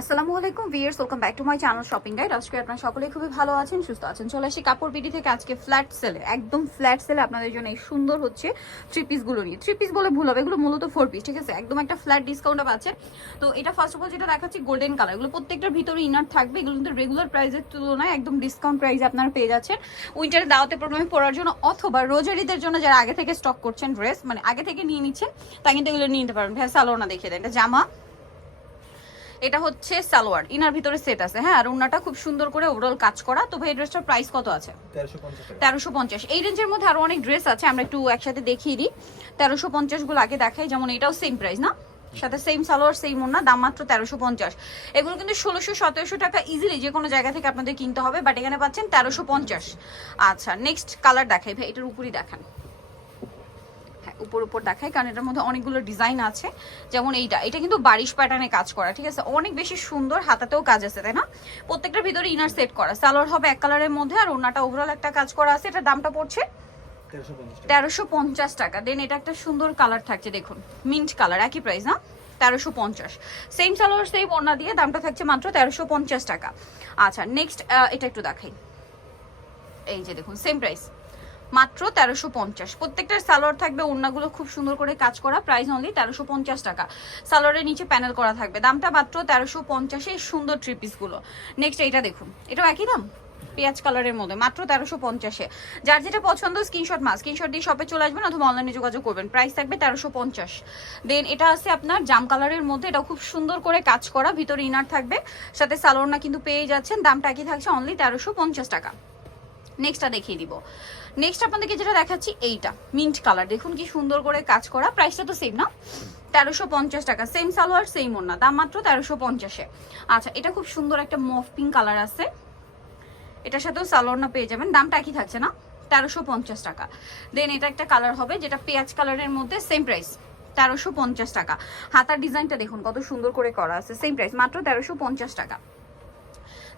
আসসালামু আলাইকুম viewers, welcome back to my channel shopping guide. আজকে আপনারা সকলেই খুবই ভালো আছেন, সুস্থ আছেন। চলে আসি কাপড় বিডি থেকে আজকে ফ্ল্যাট সেলে, একদম ফ্ল্যাট সেলে আপনাদের জন্য এই সুন্দর হচ্ছে থ্রি পিসগুলো নিয়ে। থ্রি পিস বলে ভুল হবে, এগুলো মূলত ফোর পিস, ঠিক আছে? একদম একটা ফ্ল্যাট ডিসকাউন্টে পাচ্ছে। তো এটা ফার্স্ট অফ অল যেটা দেখাচ্ছি গোল্ডেন কালার, এগুলো প্রত্যেকটার ভিতরে ইনার থাকবে। এগুলো কিন্তু রেগুলার প্রাইসের তুলনায় একদম ডিসকাউন্ট প্রাইসে আপনারা পেয়ে যাচ্ছেন উইন্টারে দাওয়াতে প্রোগ্রামে পরার জন্য, অথবা রোজারিদের জন্য যারা আগে থেকে স্টক করছেন ড্রেস, মানে আগে থেকে নিয়ে নিচ্ছেন, তা কিন্তু এগুলো নিয়ে নিতে পারবেন। ভাই সালোয়ার দেখিয়ে দেন, এটা জামা, এটা হচ্ছে সালোয়ার, ইনার ভিতরে সেট আছে, হ্যাঁ। আর ওন্নাটা খুব সুন্দর করে ওভারঅল কাজ করা। তো ভাই এই ড্রেসটার প্রাইস কত আছে? 1350। এই রেঞ্জের মধ্যে আরো অনেক ড্রেস আছে, আমরা একটু একসাথে দেখিয়ে দিই। 1350 গুলো আগে দেখাই। যেমন এটাও সেম প্রাইস না, সাথে সেম সালোয়ার সেম ওন্না, দাম মাত্র 1350। এগুলো কিন্তু 1600-1700 টাকা ইজিলি যে কোনো জায়গা থেকে আপনাদের কিনতে হবে, বাট এখানে পাচ্ছেন 1350। আচ্ছা, নেক্সট কালার দেখাই ভাই, এটার উপরই দেখান। উপর দেখাই, কারণ এটার মধ্যে অনেকগুলো ডিজাইন আছে। যেমন এটা কিন্তু বারিশ প্যাটার্নে কাজ করা, ঠিক আছে? অনেক বেশি সুন্দর, হাতাতেও কাজ আছে, তাই না? প্রত্যেকটার ভিতরে ইনার সেট করা, সালোয়ার হবে এক কালারের মধ্যে, আর ওন্নাটা ওভারঅল একটা কাজ করা আছে। এটার দামটা পড়ছে 1350 টাকা। দেন এটা একটা সুন্দর কালার থাকছে, দেখুন মিন্ট কালার, একই প্রাইস না, 1350। সেম সালোয়ার সেম ওন্না দিয়ে দামটা থাকছে মাত্র 1350 টাকা। আচ্ছা, নেক্সট এটা একটু দেখাই। এই যে দেখুন সেম প্রাইস, মাত্র 1350। প্রত্যেকটার সালোয়ার থাকবে, ওড়নাগুলো খুব সুন্দর করে কাজ করা, প্রাইস অনলি 1350 টাকা। সালোয়ারের নিচে প্যানেল করা থাকবে, দামটা মাত্র 1350। এই সুন্দর থ্রি পিসগুলো। নেক্সট এইটা দেখুন, এটাও একই দাম, পেঁয়াজ কালারের মধ্যে, মাত্র 1350-এ। যার যেটা পছন্দ স্ক্রিনশট দিয়ে শপে চলে আসবেন অথবা অনলাইনে যোগাযোগ করবেন, প্রাইস থাকবে 1350। দেন এটা আছে আপনার জাম কালারের মধ্যে, এটা খুব সুন্দর করে কাজ করা, ভিতরে ইনার থাকবে, সাথে সালোয়ারটা কিন্তু পেয়ে যাচ্ছেন, দামটা একই থাকছে অনলি 1350 টাকা। নেক্সটটা দেখিয়ে দিব। নেক্সট আপনাদেরকে যেটা দেখাচ্ছি, এইটা মিন্ট কালার, দেখুন কি সুন্দর করে কাজ করা, প্রাইসটা তো সেম না, 1350 টাকা। সেম সালোয়ার সেম ওন্না, দাম মাত্র 1350-এ। আচ্ছা, এটা খুব সুন্দর একটা মফ পিঙ্ক কালার আছে, এটার সাথেও সালোয়ারটা পেয়ে যাবেন, দামটা একই থাকছে না, 1350 টাকা। দেন এটা একটা কালার হবে যেটা পেঁয়াজ কালারের মধ্যে, সেম প্রাইস 1350 টাকা। হাতার ডিজাইনটা দেখুন কত সুন্দর করে করা আছে, সেম প্রাইস মাত্র 1350 টাকা।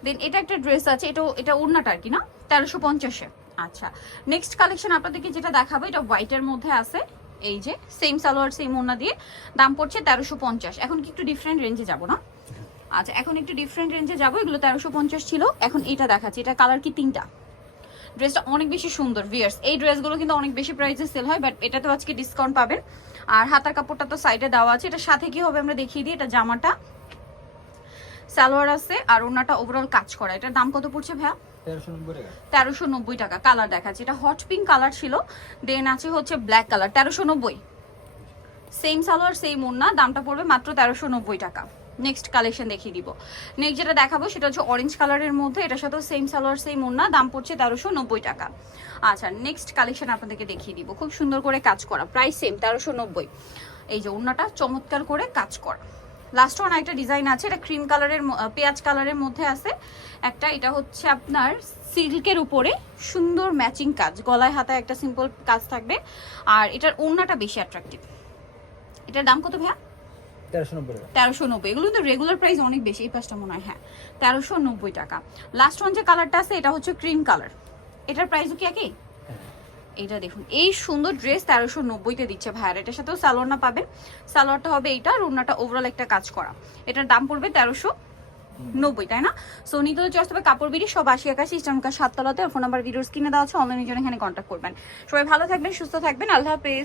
দেন এটা একটা ড্রেস আছে, এটা ওড়নাটা আর কি না, 1350-এ। আচ্ছা, নেক্সট কালেকশন আপনাদেরকে যেটা দেখাবো, এটা হোয়াইটের মধ্যে আছে, এই যে সেম সালোয়ার সেম ওড়না দিয়ে, দাম পড়ছে 1350। এখন কি একটু ডিফারেন্ট রেঞ্জে যাব না? আচ্ছা, এখন একটু ডিফারেন্ট রেঞ্জে যাবো। এগুলো 1350 ছিল, এখন এটা দেখাচ্ছি। এটা কালার কি তিনটা। ড্রেসটা অনেক বেশি সুন্দর ভিয়ার্স, এই ড্রেসগুলো কিন্তু অনেক বেশি প্রাইসে সেল হয়, বাট এটা তো আজকে ডিসকাউন্ট পাবেন। আর হাতার কাপড়টা তো সাইডে দেওয়া আছে, এটার সাথে কি হবে আমরা দেখিয়ে দিই। এটা জামাটা, সালোয়ার আছে, আর ওড়নাটা ওভারঅল কাজ করা। এটার দাম কত পড়ছে ভাইয়া? 1390 টাকা। কালার দেখাচ্ছে, এটা হট পিঙ্ক কালার ছিল, দেন আছে হচ্ছে black colour, 1390। Same salwar same ওড়না, দামটা পড়বে মাত্র 1390 টাকা। নেক্সট কালেকশন দেখিয়ে দিব। নেক্সট যেটা দেখাবো সেটা হচ্ছে অরেঞ্জ কালারের মধ্যে, এটার সাথেও সেম সালোয়ার সেম ওড়না, দাম পড়ছে 1390 টাকা। আচ্ছা, নেক্সট কালেকশন আপনাদেরকে দেখিয়ে দিব, খুব সুন্দর করে কাজ করা, প্রাইস সেম 1390। এই যে ওড়নাটা চমৎকার করে কাজ করা। লাস্ট ওয়ান একটা ডিজাইন আছে, এটা ক্রিম কালারের পেঁয়াজ কালারের মধ্যে আছে একটা, এটা হচ্ছে আপনার সিল্কের উপরে সুন্দর ম্যাচিং কাজ, গলায় হাতায় একটা সিম্পল কাজ থাকবে, আর এটার ওড়নাটা বেশি অ্যাট্রাকটিভ। এটার দাম কত ভাইয়া? 1390। এগুলো কিন্তু রেগুলার প্রাইস অনেক বেশি, এই পাশটা মনে হয়, হ্যাঁ 1390 টাকা। লাস্ট ওয়ান যে কালারটা আছে এটা হচ্ছে ক্রিম কালার, এটার প্রাইসও কি একই? এইটা দেখুন, এই সুন্দর ড্রেস 1390-তে দিচ্ছে ভাইয়ার। এটার সাথেও সালোয়ারটা পাবেন, সালোয়ারটা হবে এইটা, আর ওড়নাটা ওভারঅল একটা কাজ করা। এটার দাম পড়বে 1390, তাই না? সো নিতে হচ্ছে তবে কাপড় বিড়ি সব 80-81 ইস্টার্নকা 7 তলাতে। ফোন নাম্বার ভিডিওর স্ক্রিনে দেওয়া আছে, অনলাইনের জন্য এখানে কন্ট্যাক্ট করবেন। সবাই ভালো থাকবেন, সুস্থ থাকবেন, আল্লাহ হাফেজ।